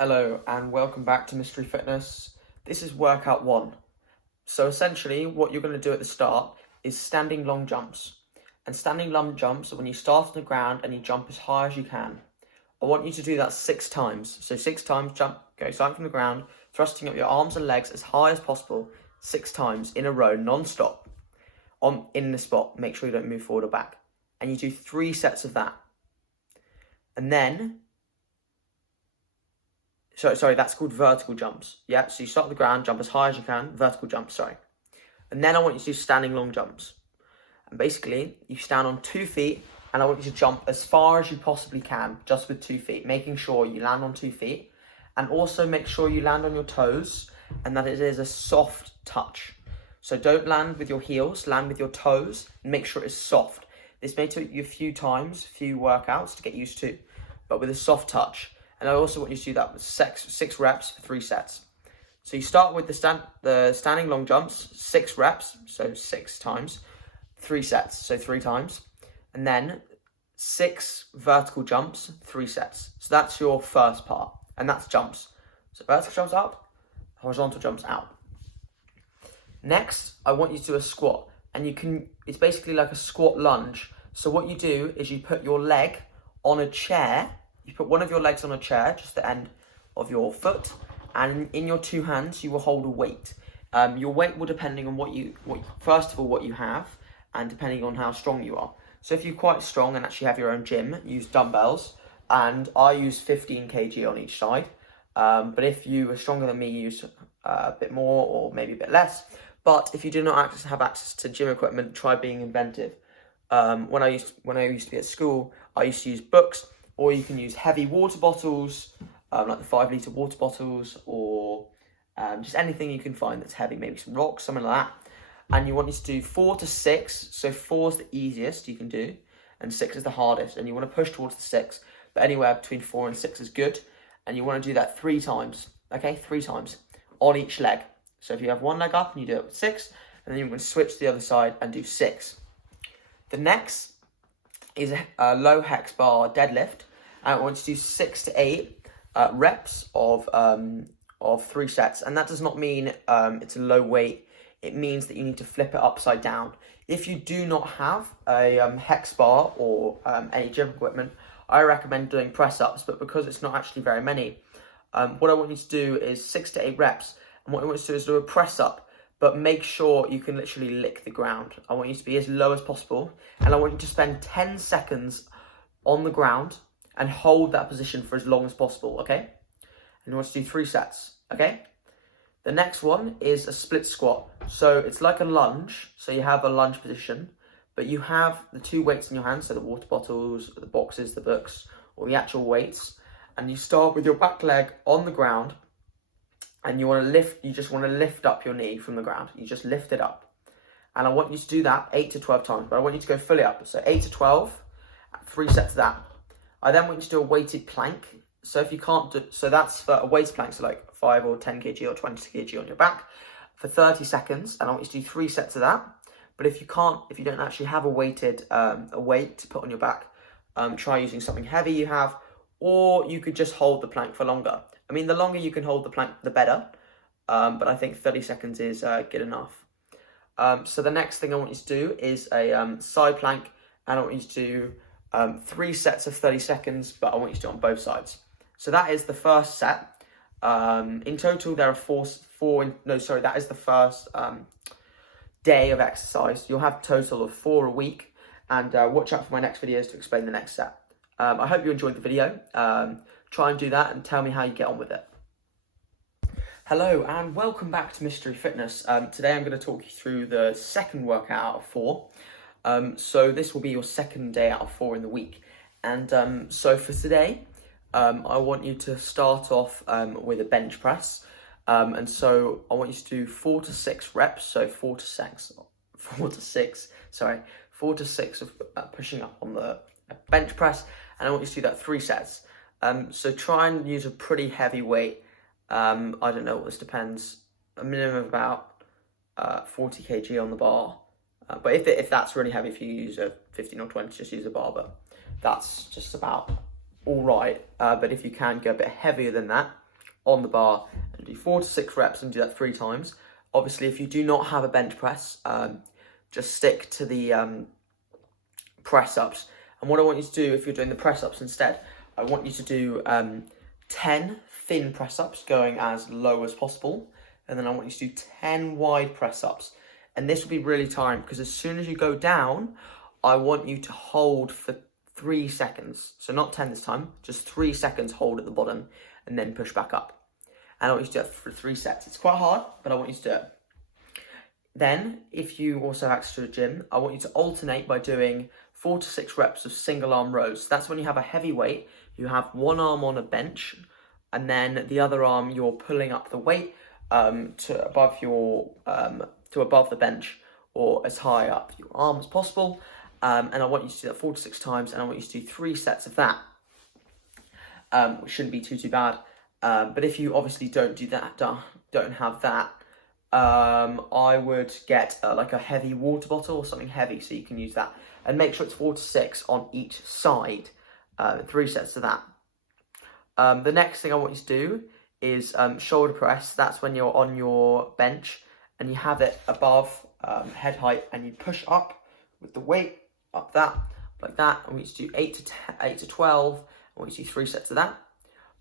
Hello and welcome back to Mystry Fitness. This is workout 1. So essentially what you're going to do at the start is standing long jumps. And standing long jumps are when you start on the ground and you jump as high as you can. I want you to do that 6 times. So 6 times jump, go starting from the ground, thrusting up your arms and legs as high as possible, 6 times in a row, non-stop, in the spot. Make sure you don't move forward or back. And you do 3 sets of that. And then sorry, that's called vertical jumps. Yeah, so you start on the ground, jump as high as you can, vertical jumps, sorry. And then I want you to do standing long jumps. And basically, you stand on 2 feet, and I want you to jump as far as you possibly can, just with 2 feet, making sure you land on 2 feet. And also make sure you land on your toes, and that it is a soft touch. So don't land with your heels, land with your toes, and make sure it's soft. This may take you a few workouts to get used to, but with a soft touch. And I also want you to do that with 6 reps for 3 sets. So you start with the standing long jumps, 6 reps, so 6 times, 3 sets, so 3 times. And then 6 vertical jumps, 3 sets. So that's your first part, and that's jumps. So vertical jumps up, horizontal jumps out. Next, I want you to do a squat, and it's basically like a squat lunge. So what you do is you put your leg on a chair. You put one of your legs on a chair, just the end of your foot, and in your 2 hands, you will hold a weight. Your weight will depending on what you have, and depending on how strong you are. So if you're quite strong and actually have your own gym, use dumbbells, and I use 15 kg on each side. But if you are stronger than me, use a bit more or maybe a bit less. But if you do not have access to gym equipment, try being inventive. When I used to be at school, I used to use books. Or you can use heavy water bottles, like the 5-litre water bottles, or just anything you can find that's heavy, maybe some rocks, something like that. And you want you to do 4 to 6. So 4 is the easiest you can do, and 6 is the hardest. And you want to push towards the 6, but anywhere between 4 and 6 is good. And you want to do that 3 times, okay? 3 times on each leg. So if you have one leg up and you do it with 6, and then you're going to switch to the other side and do 6. The next is a low hex bar deadlift. I want you to do 6 to 8 reps of 3 sets. And that does not mean it's a low weight. It means that you need to flip it upside down. If you do not have a hex bar or any gym equipment, I recommend doing press-ups. But because it's not actually very many, what I want you to do is 6 to 8 reps. And what I want you to do is do a press-up. But make sure you can literally lick the ground. I want you to be as low as possible. And I want you to spend 10 seconds on the ground and hold that position for as long as possible, okay? And you want to do 3 sets, okay? The next one is a split squat. So it's like a lunge. So you have a lunge position, but you have the 2 weights in your hands, so the water bottles, the boxes, the books, or the actual weights. And you start with your back leg on the ground, and you just want to lift up your knee from the ground. You just lift it up. And I want you to do that 8 to 12 times, but I want you to go fully up. So 8 to 12, 3 sets of that. I then want you to do a weighted plank. So if you can't do, so that's for a weighted plank, so like 5 or 10 kg or 20 kg on your back for 30 seconds. And I want you to do 3 sets of that. But if you don't actually have a weight to put on your back, try using something heavy you have, or you could just hold the plank for longer. I mean, the longer you can hold the plank, the better. But I think 30 seconds is good enough. So the next thing I want you to do is a side plank, and I want you to do 3 sets of 30 seconds, but I want you to do it on both sides. So that is the first set. In total, there are that is the first day of exercise. You'll have a total of 4 a week, and watch out for my next videos to explain the next set. I hope you enjoyed the video. Try and do that and tell me how you get on with it. Hello and welcome back to Mystry Fitness. Today I'm going to talk you through the second workout out of 4. So this will be your second day out of 4 in the week. And so for today, I want you to start off with a bench press. And so I want you to do 4 to 6 reps. So 4 to 6 of pushing up on the bench press. And I want you to do that 3 sets. So try and use a pretty heavy weight. I don't know what this depends. A minimum of about 40 kg on the bar. But if that's really heavy, if you use a 15 or 20, just use a bar. But that's just about all right. But if you can go a bit heavier than that, on the bar and do 4 to 6 reps and do that 3 times. Obviously, if you do not have a bench press, just stick to the press ups. And what I want you to do, if you're doing the press ups instead, I want you to do 10 thin press ups going as low as possible. And then I want you to do 10 wide press ups. And this will be really tiring because as soon as you go down, I want you to hold for 3 seconds. So not 10 this time, just 3 seconds hold at the bottom and then push back up. And I want you to do it for 3 sets. It's quite hard, but I want you to do it. Then, if you also have access to a gym, I want you to alternate by doing 4 to 6 reps of single arm rows. So that's when you have a heavy weight, you have one arm on a bench, and then the other arm you're pulling up the weight to above the bench or as high up your arm as possible. And I want you to do that 4 to 6 times, and I want you to do 3 sets of that, which shouldn't be too bad. But if you obviously don't do that, don't have that, I would get like a heavy water bottle or something heavy so you can use that. And make sure it's 4 to 6 on each side, 3 sets of that. The next thing I want you to do is shoulder press. That's when you're on your bench and you have it above head height and you push up with the weight, up that, like that. I want you to do 8 to 12. I want you to do 3 sets of that.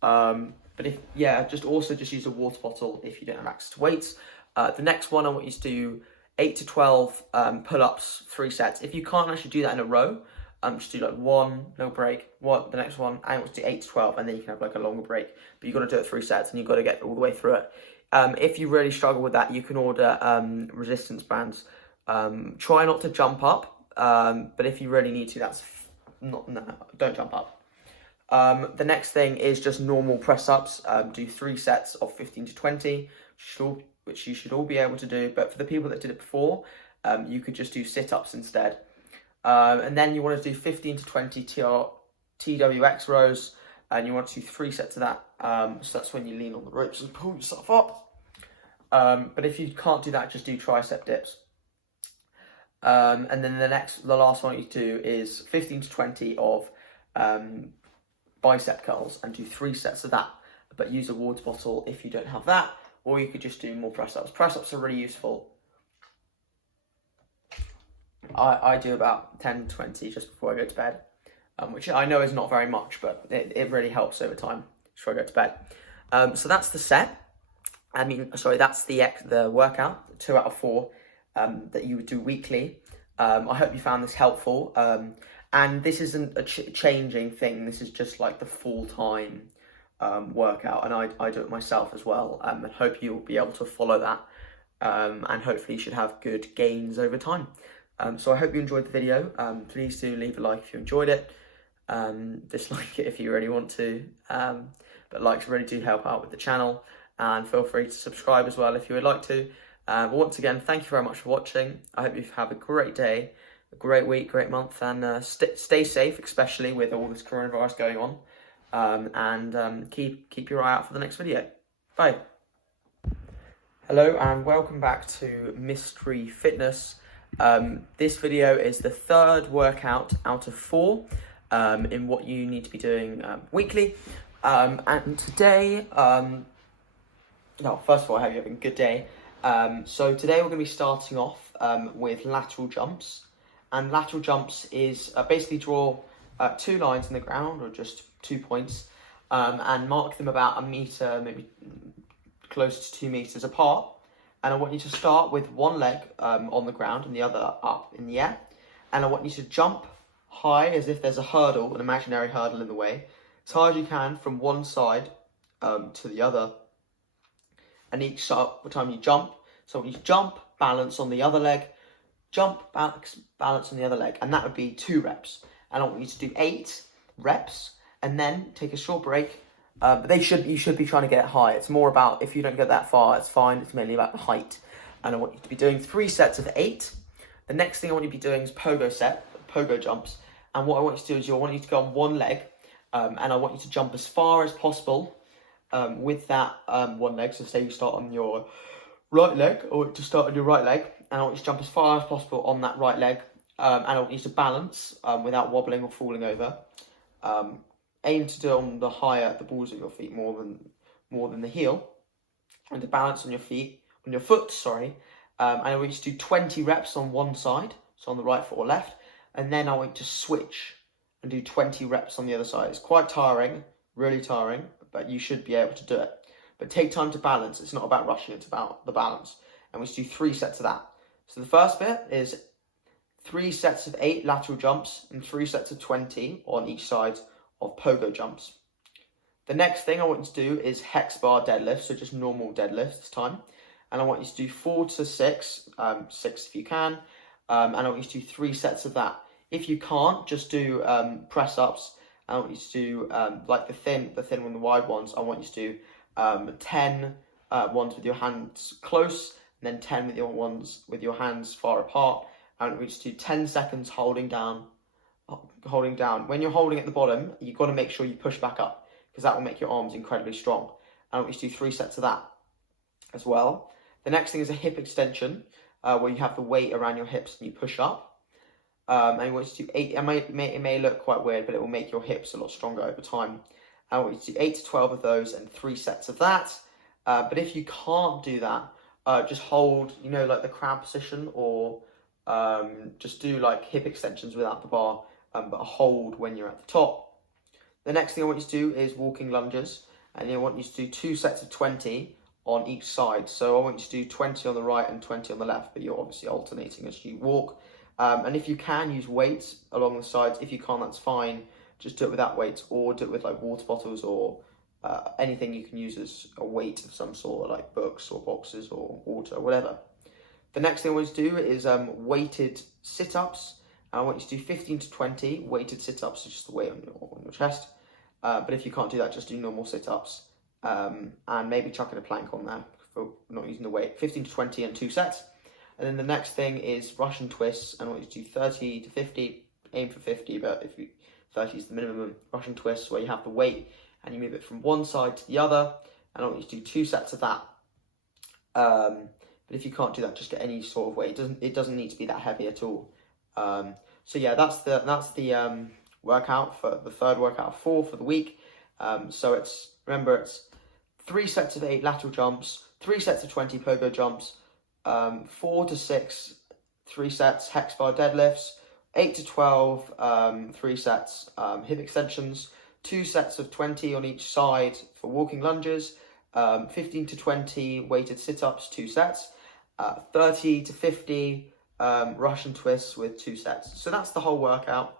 But just use a water bottle if you don't have access to weights. The next one, I want you to do 8 to 12 pull-ups, 3 sets. If you can't actually do that in a row, just do like 1, no break, the next one, I want to do 8 to 12, and then you can have like a longer break. But you've got to do it 3 sets, and you've got to get all the way through it. If you really struggle with that, you can order resistance bands. Try not to jump up, but if you really need to, don't jump up. The next thing is just normal press-ups. Do 3 sets of 15 to 20, which you should all be able to do. But for the people that did it before, you could just do sit-ups instead. And then you want to do 15 to 20 TWX rows, and you want to do 3 sets of that. So that's when you lean on the ropes and pull yourself up. But if you can't do that, just do tricep dips. And then the last one you do is 15 to 20 of bicep curls, and do 3 sets of that, but use a water bottle if you don't have that, or you could just do more press-ups. Press-ups are really useful. I do about 10 to 20 just before I go to bed, which I know is not very much, but it really helps over time before I go to bed. So that's the set. That's the workout, 2 out of 4 that you would do weekly. I hope you found this helpful. And this isn't a changing thing. This is just like the full-time workout. And I do it myself as well. And hope you'll be able to follow that. And hopefully you should have good gains over time. So I hope you enjoyed the video. Please do leave a like if you enjoyed it. Dislike it if you really want to. But likes really do help out with the channel. And feel free to subscribe as well if you would like to. But once again, thank you very much for watching. I hope you have a great day, a great week, great month, and stay safe, especially with all this coronavirus going on. And keep your eye out for the next video. Bye. Hello and welcome back to Mystry Fitness. This video is the 3rd workout out of 4 in what you need to be doing weekly. And today, first of all, I hope you're having a good day. So today we're going to be starting off with lateral jumps. And lateral jumps is basically draw 2 lines in the ground, or just 2 points, and mark them about 1 meter, maybe close to 2 meters apart. And I want you to start with one leg on the ground and the other up in the air. And I want you to jump high as if there's a hurdle, an imaginary hurdle in the way, as high as you can from one side to the other. And each time you jump, so when you jump, balance on the other leg, jump, balance on the other leg, and that would be 2 reps. And I want you to do 8 reps, and then take a short break. But you should be trying to get it high. It's more about, if you don't get that far, it's fine. It's mainly about the height. And I want you to be doing 3 sets of 8. The next thing I want you to be doing is pogo jumps. And what I want you to do is I want you to go on one leg, and I want you to jump as far as possible with that one leg. So say you start on your right leg, or to start on your right leg, and I want you to jump as far as possible on that right leg, and I want you to balance without wobbling or falling over. Aim to do on the balls of your feet more more than the heel, and to balance on your foot, sorry. And I want you to do 20 reps on one side, so on the right foot or left, and then I want you to switch and do 20 reps on the other side. It's quite tiring, really tiring, but you should be able to do it. But take time to balance. It's not about rushing, it's about the balance. And we do 3 sets of that. So the first bit is 3 sets of 8 lateral jumps and 3 sets of 20 on each side of pogo jumps. The next thing I want you to do is hex bar deadlifts, so just normal deadlifts this time. And I want you to do 4 to 6, 6 if you can, and I want you to do 3 sets of that. If you can't, just do press ups. I want you to do like the thin one, the wide ones. I want you to do 10 ones with your hands close, and then 10 with your hands far apart. And I want you to do 10 seconds holding down. When you're holding at the bottom, you've got to make sure you push back up, because that will make your arms incredibly strong. And I want you to do 3 sets of that as well. The next thing is a hip extension, where you have the weight around your hips and you push up. And I want you to do 8. It may look quite weird, but it will make your hips a lot stronger over time. I want you to do 8 to 12 of those and 3 sets of that. But if you can't do that, just hold, like the crab position, or just do like hip extensions without the bar, but hold when you're at the top. The next thing I want you to do is walking lunges, and I want you to do 2 sets of 20 on each side. So I want you to do 20 on the right and 20 on the left, but you're obviously alternating as you walk. And if you can, use weights along the sides. If you can't, that's fine. Just do it without weights, or do it with like water bottles, or anything you can use as a weight of some sort, like books or boxes or water, whatever. The next thing I want you to do is weighted sit-ups. And I want you to do 15 to 20 weighted sit-ups, so just the weight on your chest. But if you can't do that, just do normal sit-ups. And maybe chucking a plank on there for not using the weight. 15 to 20 and 2 sets. And then the next thing is Russian twists. And I want you to do 30 to 50. Aim for 50, but 30 is the minimum. Russian twists, where you have the weight and you move it from one side to the other. And I want you to do 2 sets of that. But if you can't do that, just get any sort of weight. It doesn't need to be that heavy at all. So yeah, that's the workout, for the third workout of 4 for the week. So it's 3 sets of 8 lateral jumps, 3 sets of 20 pogo jumps, 4 to 6, 3 sets hex bar deadlifts, 8 to 12, 3 sets hip extensions, 2 sets of 20 on each side for walking lunges, 15 to 20 weighted sit-ups, 2 sets, 30 to 50 Russian twists with 2 sets. So that's the whole workout.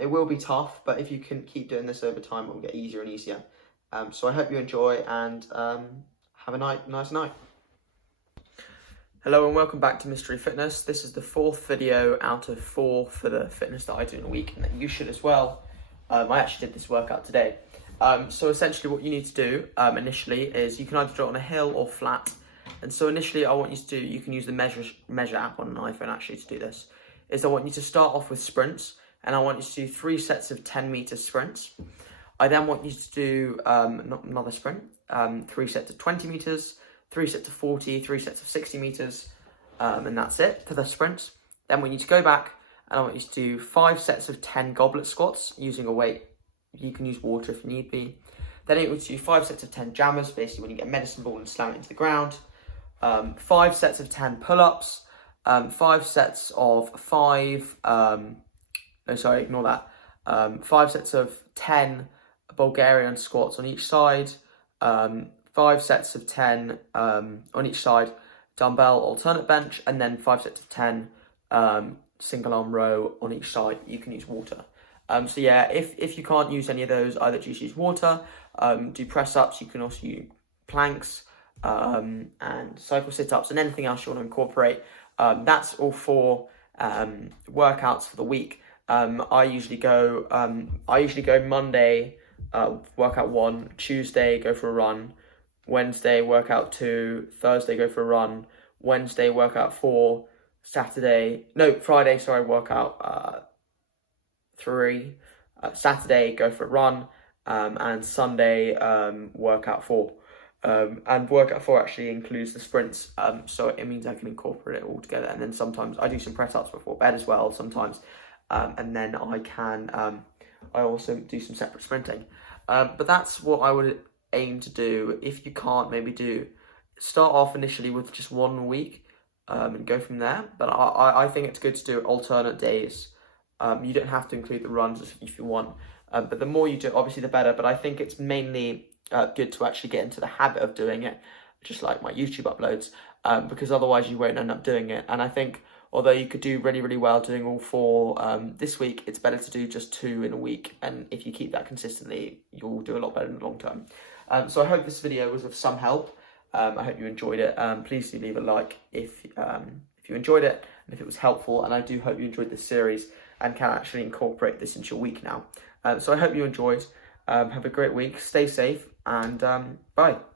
It will be tough, but if you can keep doing this over time, it will get easier and easier. So I hope you enjoy, and have a nice night. Hello and welcome back to Mystry Fitness. This is the 4th video out of 4 for the fitness that I do in a week, and that you should as well. I actually did this workout today. So essentially what you need to do initially is you can either do it on a hill or flat. And so initially I want you to do, you can use the measure app on an iPhone actually to do this, is I want you to start off with sprints, and I want you to do 3 sets of 10-meter sprints. I then want you to do another sprint, 3 sets of 20 meters, 3 sets of 40, 3 sets of 60 meters, and that's it for the sprints. Then we need to go back, and I want you to do 5 sets of 10 goblet squats using a weight. You can use water if need be. Then I want you to do 5 sets of 10 jammers, basically when you get a medicine ball and slam it into the ground. 5 sets of 10 pull-ups, 5 sets of 5, ignore that. 5 sets of 10 Bulgarian squats on each side, 5 sets of 10 on each side, dumbbell alternate bench, and then 5 sets of 10 single arm row on each side. You can use water. So yeah, if you can't use any of those, either just use water, do press ups. You can also use planks, and cycle sit-ups, and anything else you want to incorporate. That's all 4 workouts for the week. I usually go Monday, workout 1, Tuesday go for a run, Wednesday workout 2, Thursday go for a run, Wednesday workout 4, Friday workout 3, Saturday go for a run, and Sunday workout 4. And workout 4 actually includes the sprints, so it means I can incorporate it all together. And then sometimes I do some press-ups before bed as well sometimes, and then I also do some separate sprinting. But that's what I would aim to do, if you can't, maybe start off initially with just 1 week and go from there. But I think it's good to do alternate days. You don't have to include the runs if you want, but the more you do, obviously the better. But I think it's mainly good to actually get into the habit of doing it, just like my YouTube uploads, because otherwise you won't end up doing it. And I think although you could do really, really well doing all 4 this week, it's better to do just 2 in a week. And if you keep that consistently, you'll do a lot better in the long term. So I hope this video was of some help. I hope you enjoyed it. Please do leave a like if you enjoyed it and if it was helpful. And I do hope you enjoyed this series and can actually incorporate this into your week now. So I hope you enjoyed. Have a great week. Stay safe and bye.